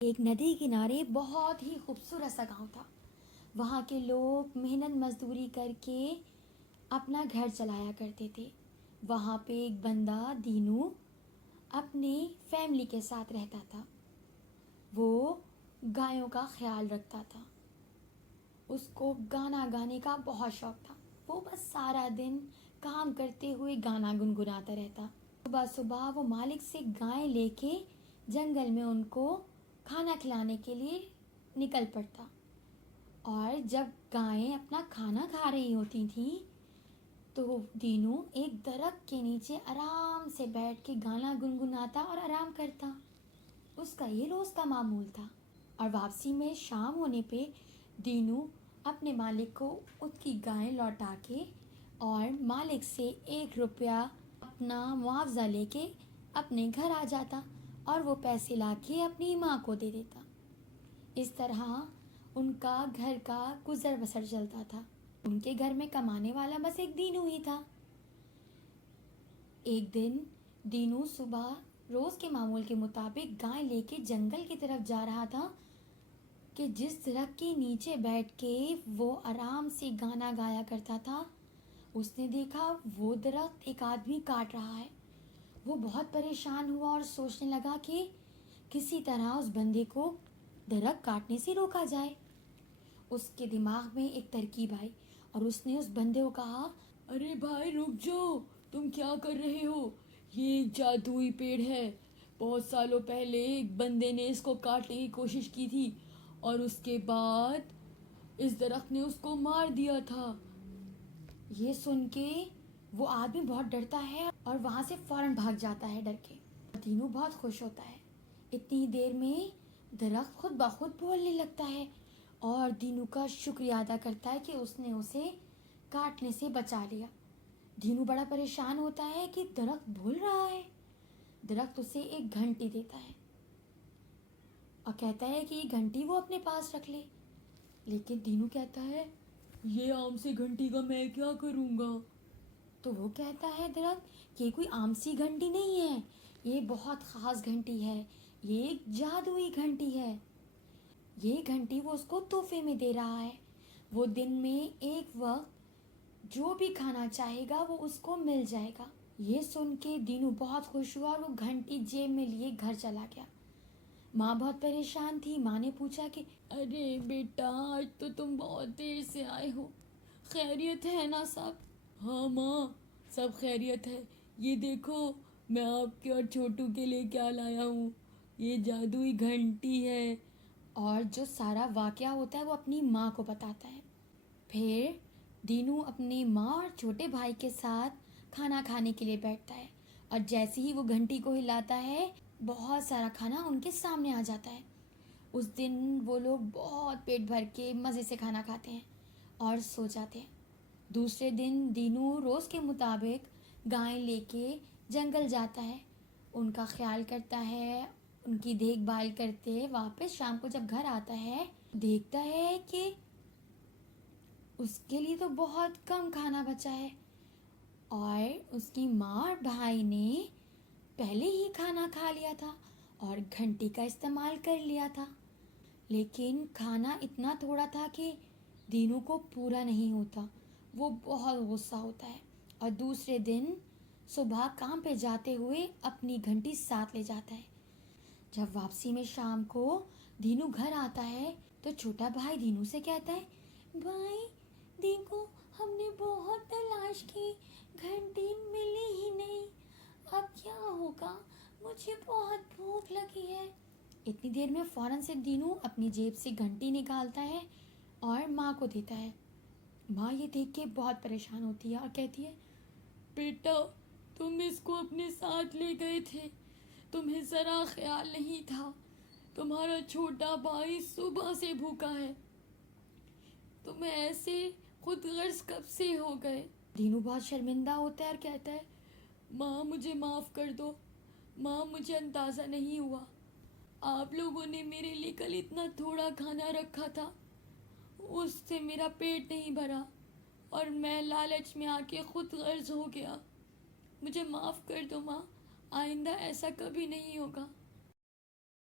एक नदी किनारे बहुत ही खूबसूरत सा गांव था। वहाँ के लोग मेहनत मजदूरी करके अपना घर चलाया करते थे। वहाँ पे एक बंदा दीनू अपने फैमिली के साथ रहता था। वो गायों का ख्याल रखता था। उसको गाना गाने का बहुत शौक था। वो बस सारा दिन काम करते हुए गाना गुनगुनाता रहता। सुबह सुबह वो मालिक से गाय लेके जंगल में उनको खाना खिलाने के लिए निकल पड़ता। और जब गायें अपना खाना खा रही होती थीं तो दीनू एक दरख्त के नीचे आराम से बैठ के गाना गुनगुनाता और आराम करता। उसका ये रोज का मामूल था। और वापसी में शाम होने पे दीनू अपने मालिक को उसकी गाय लौटा के और मालिक से 1 रुपया अपना मुआवजा लेके अपने घर आ जाता और वो पैसे लाके अपनी माँ को दे देता। इस तरह उनका घर का गुजर बसर चलता था। उनके घर में कमाने वाला बस एक दीनू ही था। एक दिन दीनू सुबह रोज के मामूल के मुताबिक गाय लेके जंगल की तरफ जा रहा था कि जिस दरख्त के नीचे बैठ के वो आराम से गाना गाया करता था, उसने देखा वो दरख्त एक आदमी काट रहा है। वो बहुत परेशान हुआ और सोचने लगा कि किसी तरह उस बंदे को दरख्त काटने से रोका जाए। उसके दिमाग में एक तरकीब आई और उसने उस बंदे को कहा, अरे भाई रुक जाओ, तुम क्या कर रहे हो? ये एक जादुई पेड़ है। बहुत सालों पहले एक बंदे ने इसको काटने की कोशिश की थी और उसके बाद इस दरख्त ने उसको मार दिया था। ये सुन के वो आदमी बहुत डरता है और वहां से फौरन भाग जाता है डर के। तीनों बहुत खुश होता है। इतनी देर में दरख्त खुद ब खुद बोलने लगता है और दीनू का शुक्रिया अदा करता है कि उसने उसे काटने से बचा लिया। दीनू बड़ा परेशान होता है कि दरख्त बोल रहा है। दरख्त उसे एक घंटी देता है और कहता है कि ये घंटी वो अपने पास रख ले। लेकिन दीनू कहता है, ये आम सी घंटी का मैं क्या करूँगा? तो वो कहता है दरख्त कि ये कोई आम सी घंटी नहीं है, ये बहुत ख़ास घंटी है, ये एक जादुई घंटी है। ये घंटी वो उसको तोहफे में दे रहा है। वो दिन में एक वक्त जो भी खाना चाहेगा वो उसको मिल जाएगा। ये सुन के दीनू बहुत खुश हुआ और वो घंटी जेब में लिए घर चला गया। माँ बहुत परेशान थी। माँ ने पूछा कि अरे बेटा, आज तो तुम बहुत देर से आए हो। खैरियत है ना सब? हाँ माँ, सब खैरियत है। ये देखो, मैं आपके और छोटू के लिए क्या लाया हूँ। ये जादुई घंटी है। और जो सारा वाकया होता है वो अपनी माँ को बताता है। फिर दीनू अपनी माँ और छोटे भाई के साथ खाना खाने के लिए बैठता है और जैसे ही वो घंटी को हिलाता है बहुत सारा खाना उनके सामने आ जाता है। उस दिन वो लोग बहुत पेट भर के मज़े से खाना खाते हैं और सो जाते हैं। दूसरे दिन दीनू रोज़ के मुताबिक गाय लेके जंगल जाता है, उनका ख्याल करता है, उनकी देखभाल करते। वापस शाम को जब घर आता है देखता है कि उसके लिए तो बहुत कम खाना बचा है और उसकी माँ और भाई ने पहले ही खाना खा लिया था और घंटी का इस्तेमाल कर लिया था। लेकिन खाना इतना थोड़ा था कि दीनू को पूरा नहीं होता। वो बहुत गुस्सा होता है और दूसरे दिन सुबह काम पे जाते हुए अपनी घंटी साथ ले जाता है। जब वापसी में शाम को दीनू घर आता है तो छोटा भाई दीनू से कहता है, भाई देखो, हमने बहुत तलाश की, घंटी मिली ही नहीं, अब क्या होगा? मुझे बहुत भूख लगी है। इतनी देर में फौरन से दीनू अपनी जेब से घंटी निकालता है और माँ को देता है। माँ ये देख के बहुत परेशान होती है और कहती है, बेटा, तुम इसको अपने साथ ले गए थे, तुम्हें ज़रा ख्याल नहीं था। तुम्हारा छोटा भाई सुबह से भूखा है। तुम ऐसे खुद गर्ज कब से हो गए? दीनू बहुत शर्मिंदा होता है और कहता है, माँ मुझे माफ़ कर दो। माँ, मुझे अंदाज़ा नहीं हुआ। आप लोगों ने मेरे लिए कल इतना थोड़ा खाना रखा था, उससे मेरा पेट नहीं भरा और मैं लालच में आके खुद गर्ज हो गया। मुझे माफ़ कर दो माँ, आइंदा ऐसा कभी नहीं होगा।